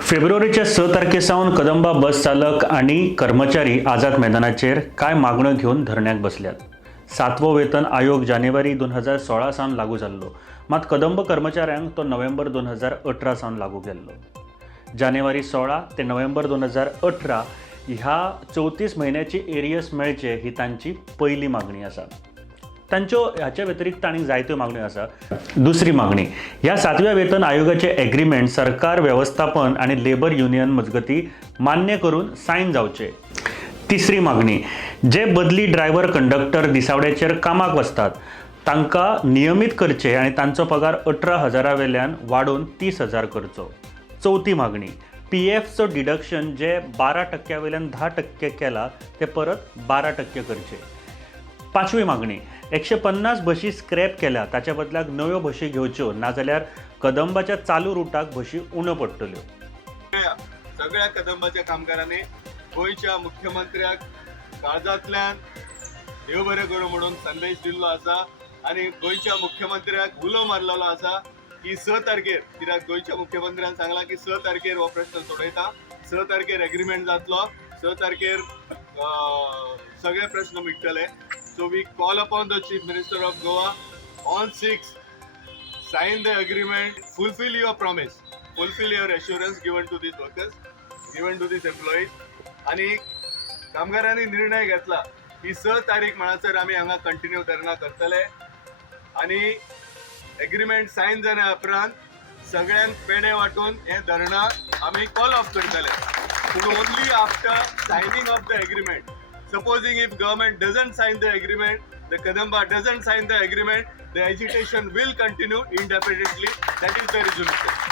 फेब्रुवारीच्या 6 तारखेसावन कदंबा बस चालक आणि कर्मचारी आझाद मैदानाचेर काय मागण्यो घेवन धरण्याक बसल्यात. 7वो वेतन आयोग जानेवारी 2016 सावन लागू जाल्लो, मात कदंब कर्मचाऱ्यांक तो नोव्हेंबर 2018 सावन लागू केल्लो. जानेवारी 16 ते नोव्हेंबर 2018 ह्या 34 म्हयन्याची एरियस मेळचे ही तांची पयली मागणी आसा. तांच्यो ह्याच्या व्यतिरिक्त आनी जायत्यो मागण्यो आसा. दुसरी मागणी, ह्या 7व्या वेतन आयोगाचे एग्रीमेंट सरकार व्यवस्थापन आणि लेबर युनियन मजगती मान्य करून सायन जावचे. तिसरी मागणी, जे बदली ड्रायव्हर कंडक्टर दिसावड्याचेर कामाक वचतात तांकां नियमित करचे आणि तांचो पगार 18,000 वेल्यान वाडोवन 30,000 करचो. चौथी मागणी, PFचो डिडक्शन जे 12% वेल्यान 10% केला ते परत 12% करचे. पांचवी मागणी, 150 बशी स्क्रॅप केल्या ताच्या बदल्याक नव्यो बशी घेवच्यो, नाजाल्यार कदंबाच्या चालू रुटाक बशी उण्यो पडटल्यो. सगळ्या कदंबाच्या कामगारांनी गोयच्या मुख्यमंत्र्याक काळजांतल्यान देव बरें करूं म्हणून संदेश दिल्लो आसा आणि गोयच्या मुख्यमंत्र्याक उलो मारलेलो आसा की 6 तारखेर, कित्याक गोयच्या मुख्यमंत्र्यान सांगला की 6 तारखेर हो प्रश्न सोडयता, 6 तारखेर एग्रीमेंट जातलो, 6 तारखेर सगळे प्रश्न मिटतले. So we call upon the Chief Minister of Goa on 6, sign the agreement, fulfill your promise, fulfill your assurance given to these workers, given to these employees. आणि कामगारांनी निर्णय घेतला की 6 तारीख म्हणसर आम्ही हांगा कंटिन्यू धरणा करतले आणि एग्रीमेंट सायन जाल्या उपरांत सगळ्यांक पेडे वाटून हे धरणा आम्ही कॉल ऑफ करतले. पूण only after signing off the agreement. Supposing if government doesn't sign the agreement, the Kadamba doesn't sign the agreement, the agitation will continue indefinitely. That is the resolution.